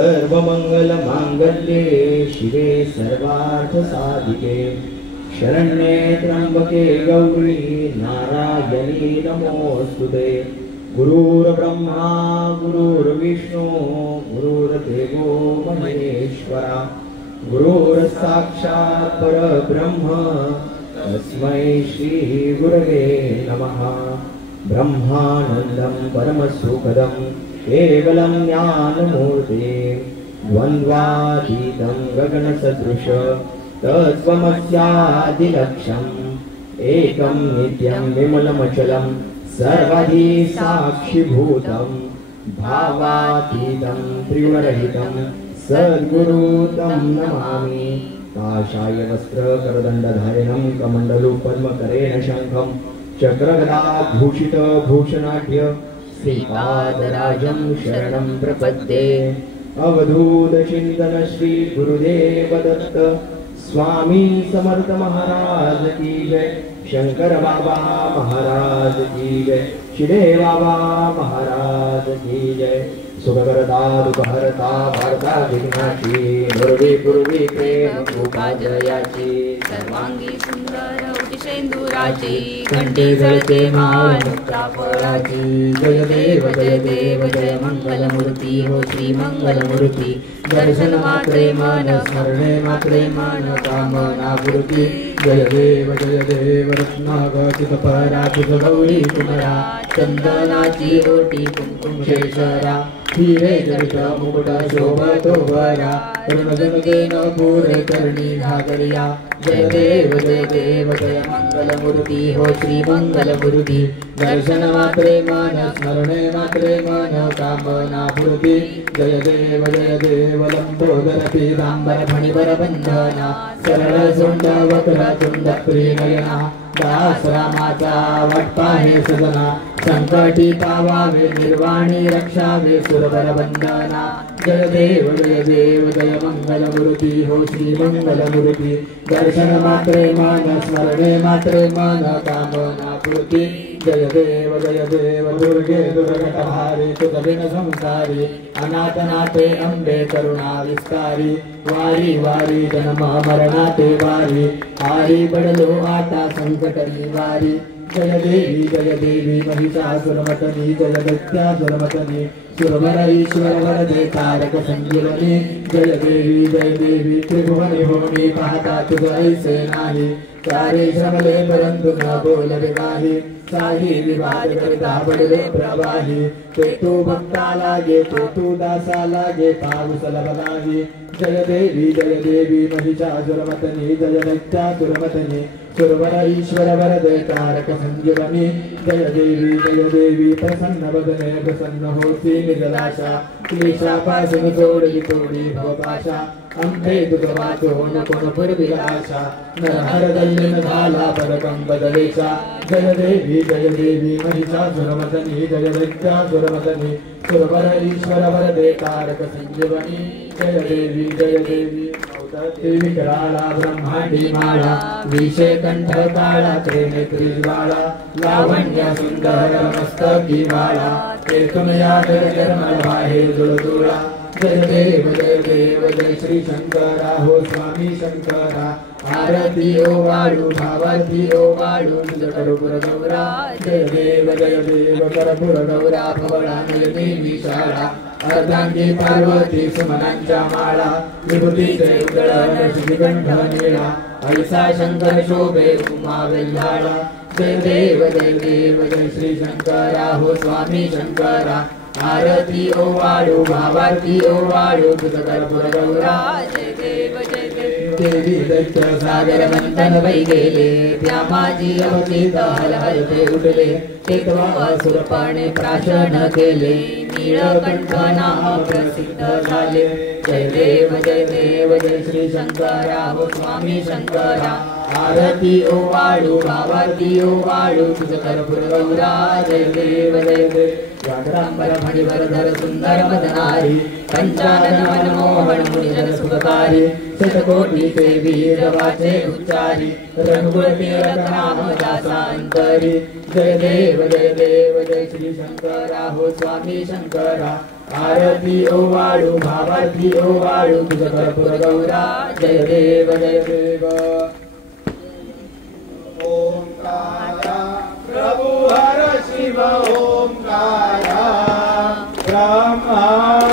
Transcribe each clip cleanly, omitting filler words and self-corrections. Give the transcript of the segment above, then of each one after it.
सर्वमंगलमांगल्ये शिवे सर्वार्थसाधिके शरण्ये त्र्यंबके गौरी नारायणी नमोस्तुते। गुरुर्ब्रह्मा गुरुर्विष्णु गुरुर्देवो महेश्वरा गुरुर्साक्षात् परब्रह्म तस्मै श्री गुरवे नमः। ब्रह्मानन्दं परमसुखदं केवलं ज्ञानमूर्ते द्वन्द्वातीतं गगनसदृश तत्त्वमस्यादिलक्ष्यम् एकं नित्यं विमलमचलं सर्वधी साक्षिभूतं भावातीतं त्रिगुणरहितं सद्गुरुं नमामि। काषाय वस्त्र करदण्डधारिणं कमण्डलु पद्मकरेण शङ्खं चक्रगदाभूषित भूषणाढ्य श्रीपादराजं शरणं प्रपद्ये। अवधूत चिंतन श्री गुरुदेव दत्त स्वामी समर्थ महाराज की जय। शंकर बाबा महाराज की जय। शिव बाबा महाराज की जय। सुखकर्ता दुःखहर्ता भरता विघ्नाची पूर्वी पूर्वी प्रेम कृपाजयाची सर्वांगी सुंदर उटिशेंदुराची कंठी जळते मानुक्ता फळाची। जय देव जय मंगलमूर्ती हो श्री मंगलमूर्ती। दर्शन मात्रे मन स्मरणे मात्रे मन कामना पूर्ती। जय देव रत्नागचित पराचित गौरी कुमरा चंदनाची ओटी कुंकुम शेषरा हिरे जडित मुकुट शोभतो वरा रणजनकेन पूरे करणी घागरिया। जय देव जय मंगलमूर्ती हो श्री मंगलमूर्ती। दर्शन मात्रे मन स्मरणे मात्रे मन कामना पूर्ती। जय देव लंबोदर पीतांबर फणिवर बंधना सरळ सोंड वक्र चुंड प्रियनयना। दास रामाचा वटपाहे सजना संकटी पावावे निर्वाणी रक्षावे सुरवर बंधना। जय देव जय मंगलमूर्ती हो श्री मंगलमूर्ती। दर्शन मात्रे मन स्मरणे मात्रे मन कामना पूर्ती। जय देव दुर्गे दुर्गटहारी तुझबिन संसारी अनाथनाथे अंबे करुणा विस्तारी। वारी वारी जन्म मरणाते वारी हारी पडलो आता संकटनी वारी। जय देवी महिषासुरमर्दिनी जय दैत्यासुरमर्दिनी सुरवर ईश्वर वरदे तारक संजीवनी। जय देवी त्रिभुवने होनी पाहता तुझ ऐसे नाही। सारे श्रमले परंतु न बोलवे काही साही विवाद करता पडले प्रवाही। ते तू भक्ता लागे तो तू दासा लागे पाऊस लबलाही। जय देवी महिषासुरमर्दिनी जय दैत्यासुरमर्दिनी सुरवर ईश्वर वरदे तारक संजीवनी। जय देवी प्रसन्न वदने प्रसन्न होती निजलाशा क्लेशापासून सोडली तोडी भवपाशा। अंबे तुझ वाचो नको पूर्विलाशा नरहर दल्लीन झाला पदकं बदलेशा। जय देवी महिषासुरमर्दिनी जय दैत्यासुरमर्दिनी सुरवर ईश्वर वरदे तारक संजीवनी। जय देवी देवी कराला ब्रह्मांडी माळा विषे कंठ काळा त्रेने त्रिज्वाळा लावण्य सुंदर मस्तकी वाळा ते तुम्या निर्मल वाहे जुळजुळा। जय देव जय श्री शंकरा हो स्वामी शंकरा। आरती ओ वाळू भावाती ओ वाळू तुझ कर्पूर गौरा। जय देव कर्पूर गौरा भवळा नयनी विशाळा अर्धांगी पार्वती सुमनांच्या माळा विभूतीचे उजळण श्रीकंठ निळा ऐसा शंकर शोभे उमा वेल्हाळा। जय देव जय श्री शंकरा हो स्वामी शंकरा। आरती ओ वाळू भावाती ओ वाळू तुझ कर्पूर गौरा। जय देव देवी दैत्य सागर मंथन वै गेले त्या माझी अवचित हलहलते उठले। तेव्हा असुरपणे प्राशन केले नीळकंठ नाम प्रसिद्ध झाले। जय देव जय श्री शंकरा हो स्वामी शंकरा। आरती ओ वाळू भावाती ओ वाळू तुझ कर्पूर गौरा। जय देव व्याघ्रांबर फणिवरधर सुंदर मदनारी पंचानन मनमोहन मुनिजन सुखकारी। शतकोटीचे वीर वाचे उच्चारी रघुकुल तीरथ नाम दासा अंतरी। जय देव जय श्री शंकरा हो स्वामी शंकरा। आरती ओवाळू भावार्थी ओवाळू तुझ कर्पूर गौरा जय देव जय देव ओंकारा प्रभु हर शिव ओंकारा ब्रह्मा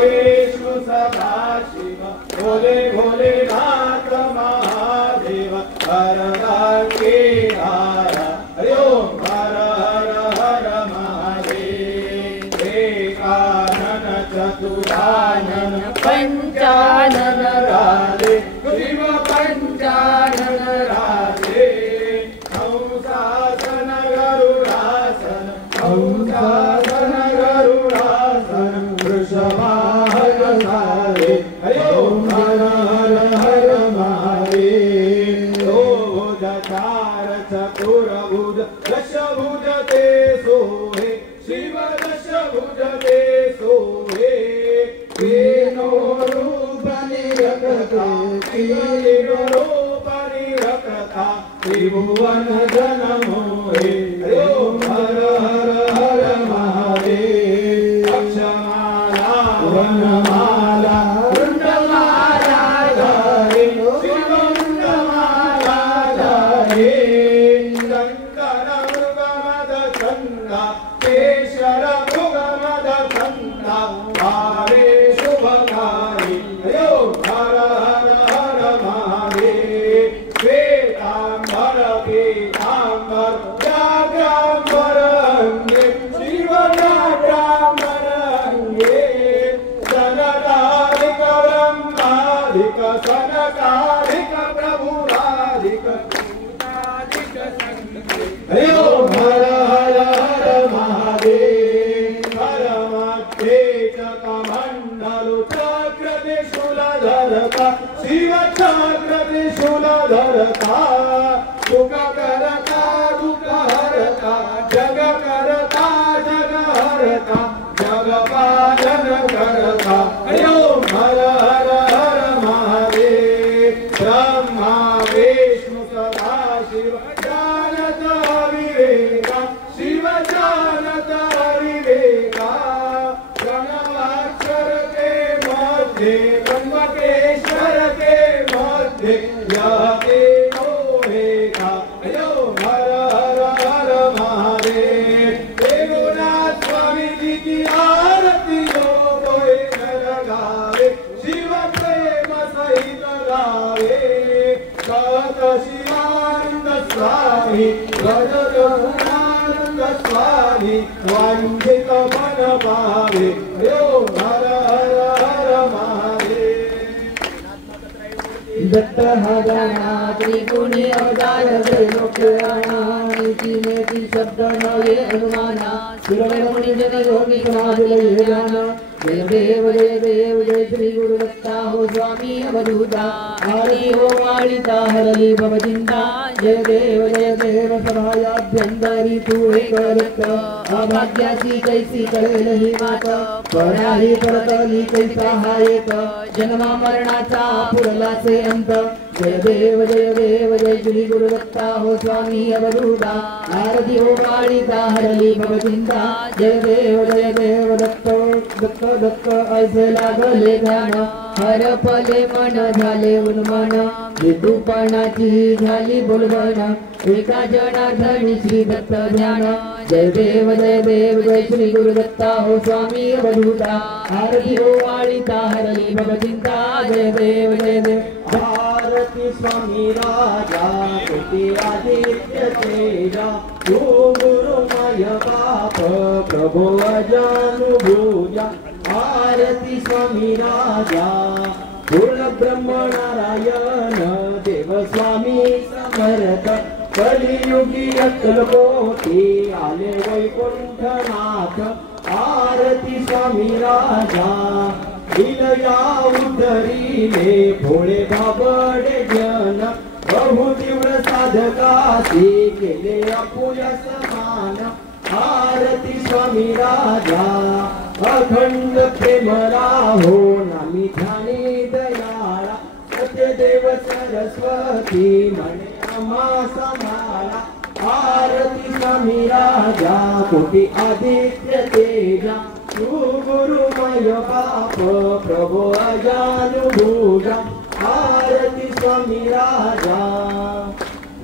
विष्णु सदा शिव भोले भोले नाथ महादेव हर रांगे हारा हरि ओम हर हर हर महादेव एकानन चतुरानन पंचानन राधे शिव पंचानन राधे हंसासन गरुडासन हंसासन गरुडासन वृषभासन सारे हरि ओम हर हर हर महादेव ओज चार चतुर्भुज दशभुज ते सोहे शिव दशभुज ते सोहे वेणो रूप निरखता वेणो रूप निरखता त्रिभुवन जन मोहे हरि ओम हर हर हर महादेव अक्षमाला वनमाला वृंदमाला धारे शिव वृंदमाला धारे शंकर मृगमद छंदा केशर मृगमद छंदा भावे शुभकारी हरि ओम हर हर हर महादेव श्वेतांबर पीतांबर व्याघ्रांबर अंगे शिव व्याघ्रांबर अंगे सनकाधिक ब्रह्माधिक सनकाधिक प्रभुराधिक हरि ओम हर हर हर महादेव परमत्ते च कमण्डलु चक्र त्रिशूलधरता शिव चक्र त्रिशूलधरता सुख करता दुःख हरता जग करता जग हरता जग पालन करता हरि ओम हर हर हर महादेव ब्रह्मा विष्णु सदा शिव जानत विवेका शिव जानत विवेका प्रणवाक्षर के मध्य ब्रह्मकेश्वर के मध्य यह के होएगा हरि ओम हर हर हर महादेव देवनाथ स्वामी जी की आरती लोग लगावे शिव प्रेम सहित गावे कहत शिवानंद स्वामी भज रघुनानंद स्वामी वांछित मन पावे हरि ओम हर हर हर महादेव दत्त हजाना त्रिगुणी अवतार लोकयाना नीति नेति शब्द नये अनुमाना सुरवर मुनि जन योगी समाज लय जाना जय देव जय श्री गुरु दत्ता हो स्वामी अवधूता हरि हो वालिता हरली भव चिंता जय देव सभायाभ्यंतरी तू एक रक्त अभाग्यासी कैसी कळेल ही मात पराही परतली कैसा हा एक जन्मा मरणाचा पुरला से अंत जय देव जय श्री गुरु दत्ता हो स्वामी अवधूता आरती हो वालिता हरली भव चिंता जय देव दत्त दत्त दत्त ऐसे लागले ध्यान हरपले मन झाले उन्मन विदूपणाची झाली बोलबन एका जनार्दनी श्री दत्त ध्यान जय देव जय श्री गुरु दत्ता हो स्वामी अवधूता आरती हो वालिता हरली भव चिंता जय देव आरती स्वामी राजा कोटी आदित्य तेजा तू गुरुमय बाप प्रभो अजानुभूजा आरती स्वामी राजा पूर्ण ब्रह्म नारायण देव स्वामी समर्थ कलियुगी अक्कलकोटी आले वैकुंठनाथ आरती स्वामी राजा दिलया उद्धरीले भोळे बाबडे जन बहु तीव्र साधकासी केले अपुया समान आरती स्वामी राजा अखंड प्रेम राहो नामी ध्यानी दयाळा सत्यदेव सरस्वती म्हणे आम्हा समाला आरती स्वामी राजा कोटी आदित्य तेजा तू गुरुमय बाप प्रभो अजानुभुजा आरती स्वामी राजा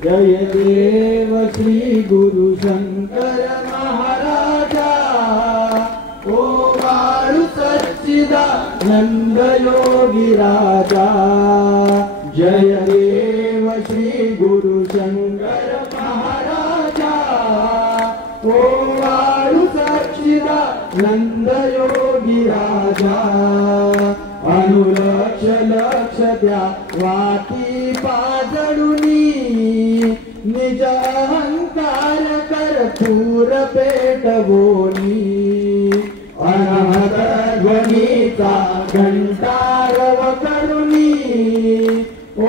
जय देव श्री गुरु शंकर महाराजा ओ बाळू सच्चिदानंद योगी राजा जय देव श्री गुरु शंकर महाराजा ओ बाळू सच्चिदानंद योगी राजा अनुलक्ष लक्ष द्या वाती पाजळुनी निज अहंकार कर्पूर पेटवोनी अनहत ध्वनीचा घंटारव करुणी ओ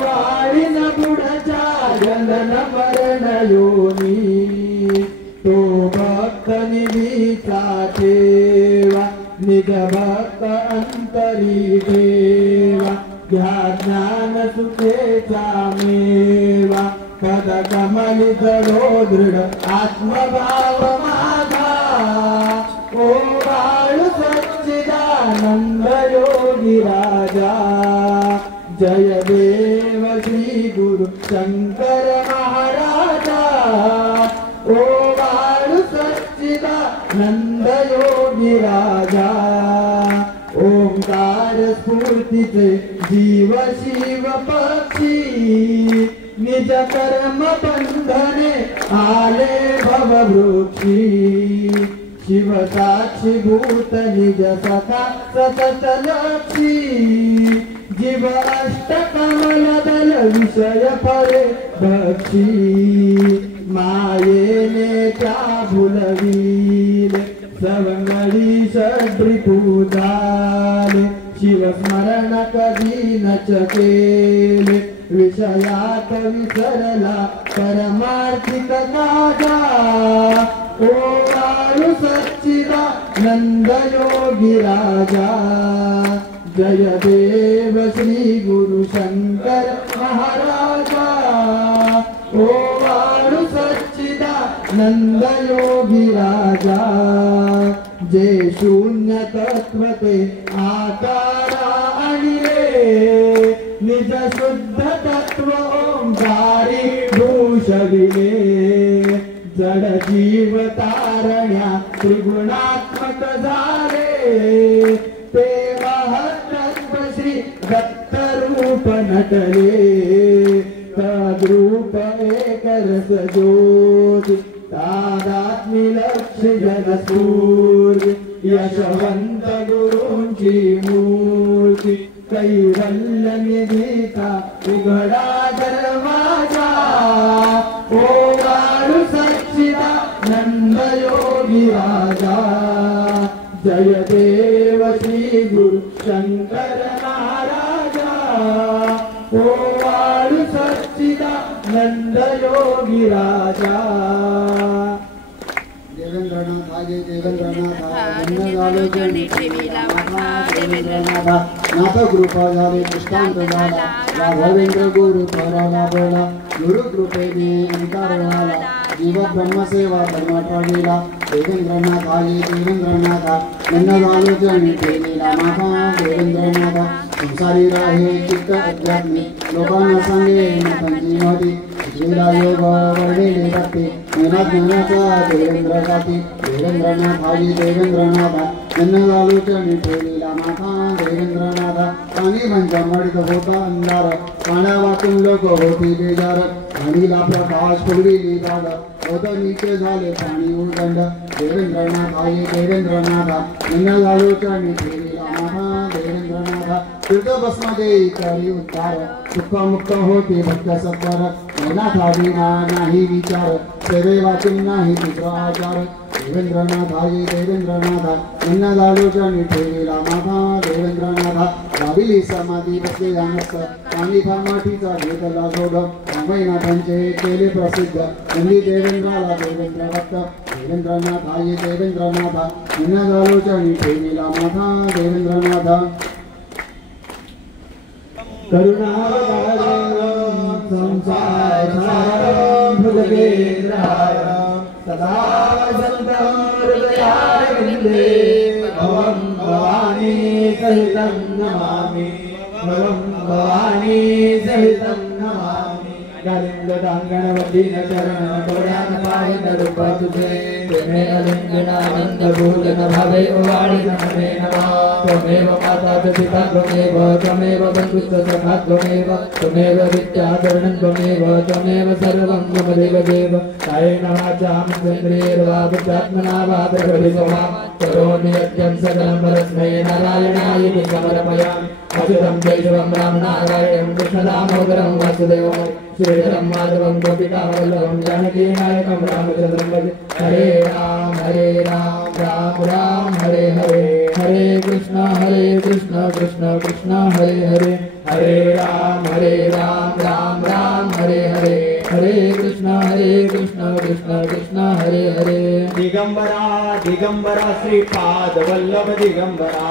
वाळीन बुडच्या जनन मरण योनी तो भक्त निधीचा ठेवा निज भक्त अंतरी ठेवा घ्या ज्ञान सुखेचा मेवा पद कमलित दृढ आत्मभाव माझा ओ बाळू सच्चिदानंद योगी राजा जय देव श्री गुरु शंकर महाराजा ओ बाळू सच्चिदानंद योगी राजा ओंकार स्फूर्तीचे जीव शिव पक्षी निज कर्म बंधने आले भववृक्षी शिव साक्षी भूत निज सखा सतत लक्षी जीव अष्टकमल दल विषय फळे भक्षी मायेने त्या भुलविले सवंगडी षड्रिपुदाले शिवस्मरण कधी नच केले विषयात विसरला परमार्थिक काजा ओ बाळू सच्चिदानंद योगी राजा जय देव श्री गुरु शंकर महाराजा ओ बाळू सच्चिदानंद योगी राजा जे शून्य तत्व ते आकारा आणले निज शुद्ध तत्व ओंकारी भूषविले जड जीव तारण्या त्रिगुणात्मक झाले ते महत्त्व श्री दत्त रूप नटले तद्रूप एक रस ज्योती तादात्म्य लक्ष जनस्फूर्ती यशवंत गुरूंची मूर्ती कैवल्य निधीचा उघडा दरवाजा ओ बाळू सच्चिदानंद योगी राजा जय देव श्री गुरु शंकर महाराजा ओ बाळू सच्चिदानंद योगी राजा देवेंद्रनाथ आगे देवेंद्रनाथ नाथ कृपा झाले दृष्टांत झाला राघवेंद्र गुरु थोराला बोला गुरु कृपेने अंकार झाला जीव ब्रह्मसेवा धर्म ठरविला देवेंद्रनाथ आगे देवेंद्रनाथ नन्न झालो जणी ठेविला माथा देवेंद्रनाथ संसारी राहे चित्त अध्यात्मिक लोकांना सांगे नाथांची महती श्रीला योग वर्णिले भक्ती ज्ञाना ज्ञानाचा देवेंद्र जाती देवेंद्रनाथ आगे देवेंद्रनाथ नन्न झालो जणी ठेविला माथा देवेंद्रनाथ पाणी म्हणजे मडित होता अंधार पाण्या वाचून लोक होती बेजार पाणीला प्रकाश फुलविली दाद नीचे झाले पाणी उदंड देवेंद्रनाथ आगे देवेंद्रनाथ नन्न झालो जणी ठेविला माथा देवेंद्रनाथ तीर्थ भस्म देई करी उद्धार दुःखमुक्त होते भक्त सत्वर नाथाविना नाही विचार सेवे वाचून नाही दुसरा आचार देवेंद्रनाथ आगे देवेंद्रनाथ नन्न झालो जणी ठेविला माथा देवेंद्रनाथ गाविली समाधी बसले जानस्त पाणी फामाठीचा घेतला शोध अंबईनाथांचे केले प्रसिद्ध नंदी देवेंद्राला देवेंद्र भक्त देवेंद्रनाथ आगे देवेंद्रनाथ नन्न झालो जणी ठेविला माथा देवेंद्रनाथ करुणावतारं संसारसारं भुजगेन्द्राय सदा सन्तं हृदयाय गोविन्दे भवं भवानी सहितं नमामि भवं भवानी सहितं नमामि गणपति चरण तोड़ान पावन रूप तुझे तुम्हें अलिंगनानंद भूलन भवे वाणी नमे नमः त्वमेव माता च पिता त्वमेव त्वमेव बन्धुश्च सखा त्वमेव त्वमेव विद्याधरणं त्वमेव त्वमेव सर्वं मम देवदेव कायेन वाचां चन्द्रेर्वाचात्मना वा प्रभविसमां करोमि यज्ञं सकलं परस्मै नारायणाय समर्पयामि अच्युतं केशवं रामनारायणं कृष्णदामोदरं वासुदेवं श्रीधरं माधवं गोपिकावल्लभं जानकीनायकं रामचन्द्रं भजे हरे राम राम राम हरे हरे हरे कृष्ण कृष्ण कृष्ण हरे हरे हरे राम राम राम हरे हरे हरे कृष्ण कृष्ण कृष्ण हरे हरे दिगंबरा दिगंबरा श्रीपाद वल्लभ दिगंबरा